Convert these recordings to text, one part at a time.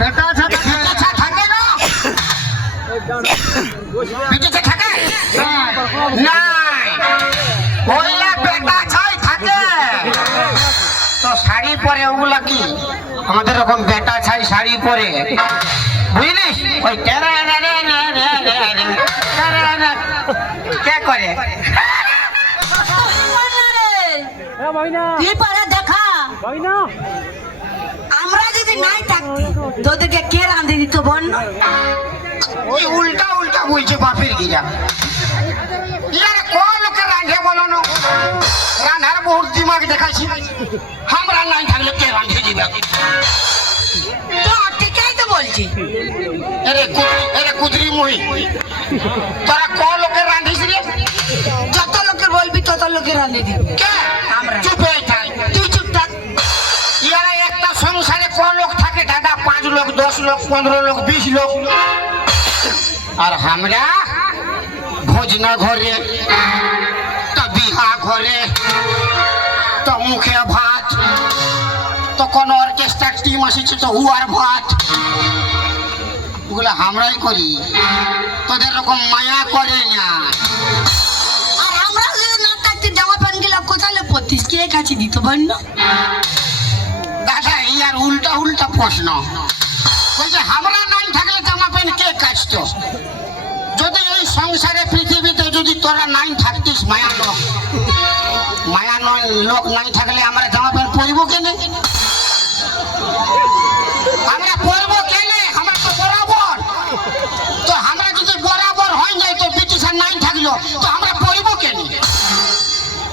বেটা ছাড়া থাকে না, পিঠে থাকে না, ওইলা বেটা ছাই থাকে। তো শাড়ি পরে ওগুলা কি আমাদের এরকম বেটা ছাই শাড়ি পরে, বুঝলিস? ওই কে করে দেখা আমরা যদি নাই থাকতি তোদেরকে কে রাঁধে দিত বোন? ওই উল্টা উল্টা বলছে বাপের গিরা। ইয়ারে কোন লোকের রাঁধে বলো না, রান্নার বহুত দিমাগ দেখাইছি, আমরা নাই থাকলে কে রাঁধে দিবে? তো ঠিকই তো বলছি। এরে কুদরি মুই, তোরা ক লোকের রাঁধিস রে? যত লোকের বলবি তত লোকের রাঁধে দিবি। কে? আমরা। চুপে থাক, তুই চুপ থাক। ইয়ারা একটা সংসারে ক লোক থাকে দাদা? 5 লোক, 10 লোক, 15 লোক, 20 লোক। আর আমরা ভোজনা ঘরে, তো বিহা ঘরে, তো মুখে ভাত, তো কোন অর্কেস্ট্রা টিম আসছে তো হুয়ার ভাত, ওগুলো আমরাই করি, তোদের রকম মায়া করে না। আর আমরা যদি না থাকতে জামা প্যান্ট গুলো কোথায় পড়তিস? কে কাছে দিত বোন? দাদা ইয়ার উল্টা উল্টা প্রশ্ন বলছে, আমরা নাই থাকলে জামা প্যান্ট কে কাচতো? যদি এই সংসারে পৃথিবীতে যদি তোরা নাই থাকতিস, মায়া লোক নাই থাকলে আমরা জামা প্যান্ট পরিব কেনে? আমরা পরবো কেনে? আমরা তো বরাবর। তো আমরা যদি বরাবর হয়ে যাই তো ব্রিটিশার নাই থাকলো তো আমরা পরিব কেনে?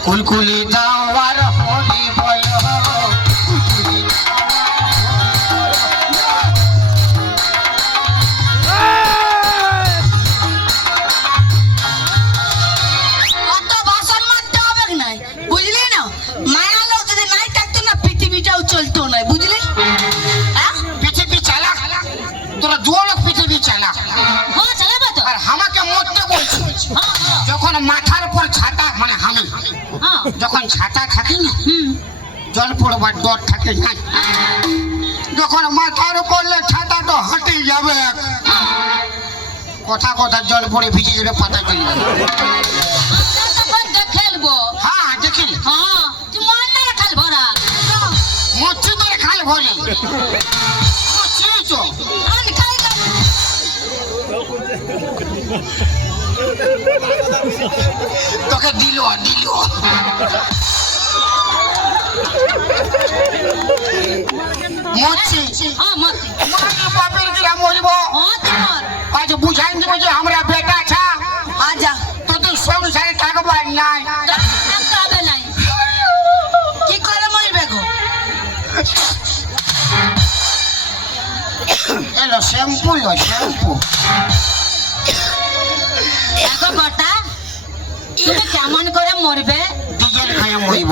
কুলকুলি দাওয়ার হরি বল, কত ভাষণ মারতে হবে না, বুঝলি না? মায়া লোক যদি নাই থাকতো না পৃথিবীটাও চলতো না, বুঝলি? হ্যাঁ পৃথিবী চালা, তোরা দুও লোক পৃথিবী চালা। হ্যাঁ চালাবে তো। আর আমাকে মরতে বলছি, হ্যাঁ হ্যাঁ যখন মাথার উপর ছাতা, মানে আমি হ্যাঁ যখন ছাতা থাকি না, হুম জল পড়বার ডর থাকে না, যখন মাথার উপর ছাতা তো হাঁটে যাবে, কথা কথা জল পড়ে ভিজে যাবে, পাতা চলে যাবে। তখন খেলবো। হ্যাঁ দেখি হ্যাঁ তুই মন না খাল ভরা মরছি তোর খাল ভরে, মরছি তো। আমি খাই তোকে দিল মরছি, হ্যাঁ মতি বাপের গিরা মরবো। হ্যাঁ তোমার আজ বুঝাই দিব যে আমরা বেটা ছা, আজা তোদের সংসারে থাকবার নাই। থাকতে হবে নাই। কি করে মরবে গো? এলো শ্যাম্পু, শ্যাম্পু। দেখো বটা তুমি কেমন করে মরবে? ডিজেল খাইয়া মরিব।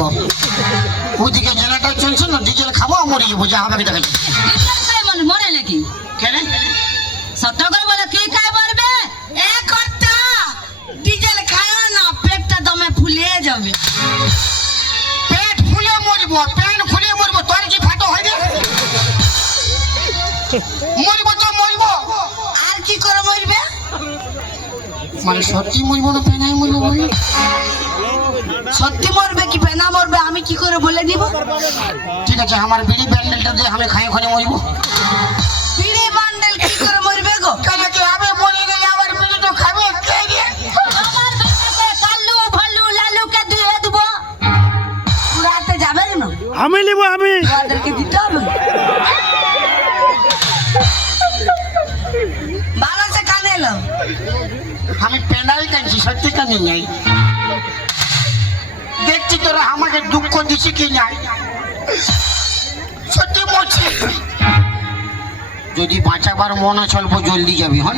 ওদিকে জেলাটা চলছে না, ডিজেল খাবো মরে যাবো, যা আমাকে দেখা যাবে। ডিজেল খাই মরে নাকি? কেন? সত্য করে বলো কি খাই মরবে? এ কর্তা ডিজেল খায়ও না, পেটটা দমে ফুলিয়ে যাবে। পেট ফুলে মরিব, পেন ফুলে মরিব, তোর কি ফাটো হয় রে? মরিব তো মরিব। আর কি করে মরবে? মানে সত্যি মরিব না পেনাই মরিব বললি? সত্যি মরবে কি পেনা মরবে আমি কি করে বলে দিব? ঠিক আছে, আমার বিড়ি ব্যান্ডেলটা দিয়ে আমি খাই ওখানে মরিব। বিড়ি বান্ডেল কি করে মরবে গো? কেন কি আমি মরে গেলে আমার বিড়ি তো খাবে কে রে? আমার বেটাকে কাল্লু ভাল্লু লালুকে দিয়ে দেবো, পুরাতে যাবে না? আমি নিব, আমি ওদেরকে দিতে হবে। ভালো সে কানে এলো। আমি পেনাই কাঁদছি, সত্যি কানি নাই। দেখছি তোরা আমাকে দুঃখ দিছি কি নাই, সত্যি মরছি। যদি বাঁচাবার মনে চলবো জলদি যাবি, হন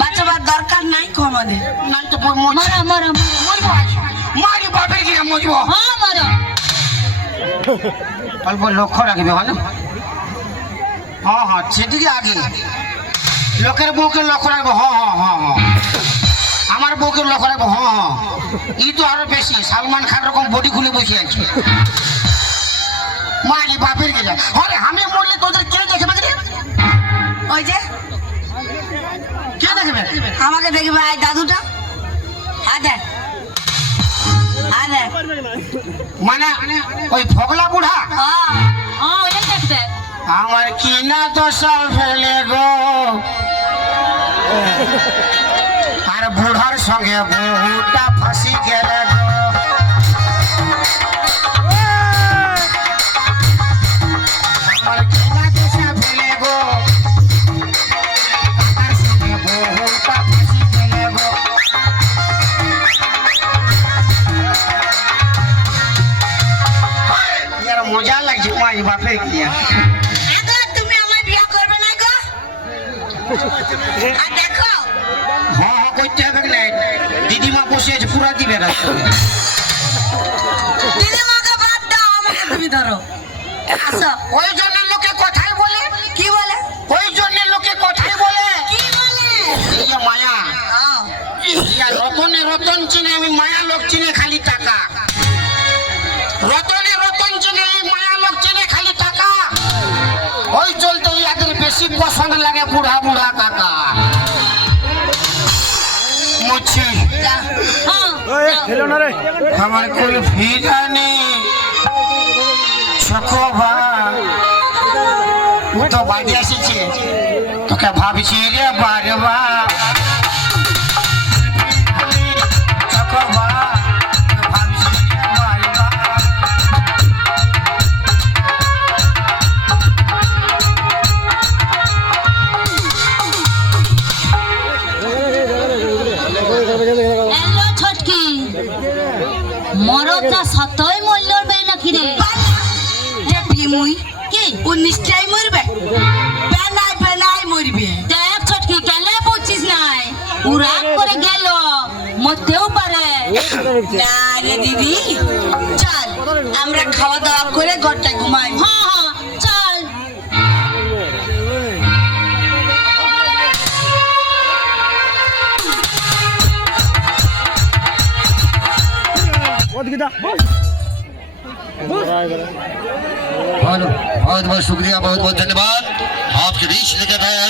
বাঁচাবার দরকার নাই কো আমাদের। নাই তো মরছি। মারা মরিব, মারি বাপের গিয়ে মরিব। হ্যাঁ মারা। অল্প লক্ষ্য রাখবে, হন। হ্যাঁ হ্যাঁ সেদিকে আগে লোকের বউকে লক্ষ্য রাখবো। হ্যাঁ হ্যাঁ হ্যাঁ হ্যাঁ আমার বউকে লক্ষ্য রাখবো। হ্যাঁ হ্যাঁ ই তো আরো বেশি, সালমান খান রকম বডি খুলে বসে আছে। মারি বাপের গেলে আরে আমি মরলে তোদের কে দেখবে রে? ওই যে কে দেখবে? আমাকে দেখবে আয় দাদুটা আদে আদে মানে ওই ফগলা বুড়া ওই দেখতে আমার কিনা তো সব ফেলে গো আর বুড়ার সঙ্গে বহুটা ফাঁসি গেলে গো আমার কিনা তো সব ফেলে গো কাকার সঙ্গে বহুটা ফাঁসি গেলে গো यार मजा লাগছে মাই বাপের কি আগো তুমি আমার বিয়ে করবে না গো আর দেখো হ্যাঁ হ্যাঁ করতে হবে না দিদিমা বসে আছে পুরা দিবে না দিদিমাকে বাদ দাও আমাকে তুমি ধরো আসো ওই জন্য লোকে কথাই বলে কি বলে ওই জন্য লোকে কথাই বলে কি বলে এই যে মায়া ইয়া রতনে রতন চিনে আমি মায়া লোক চিনে খালি টাকা রতনে রতন চিনে এই মায়া লোক চিনে খালি টাকা ওই চলতে ইয়াদের বেশি পছন্দ লাগে বুড়া বুড়া কাকা মুছি আমার কোন ভিড়া নেই চকোবা ও তো বাড়ি আসছে তোকে ভাবছি রে বারবা চকোবা ভাবছি রে বারবা এলো ছটকি মরদটা সতই মরলর বে নাকি রে হে পিমুই কি ও নিশ্চয়ই মরবে বেনাই বেনাই মরবে দেখ ছটকি কেলে বুঝছিস নাই উড়াক করে গেল মরতেও পারে না রে দিদি চল আমরা খাওয়া দাওয়া করে ঘরটা ঘুমাই হ্যাঁ হ্যাঁ চল बहुत बहुत शुक्रिया बहुत बहुत धन्यवाद आपके बीच लेकर आए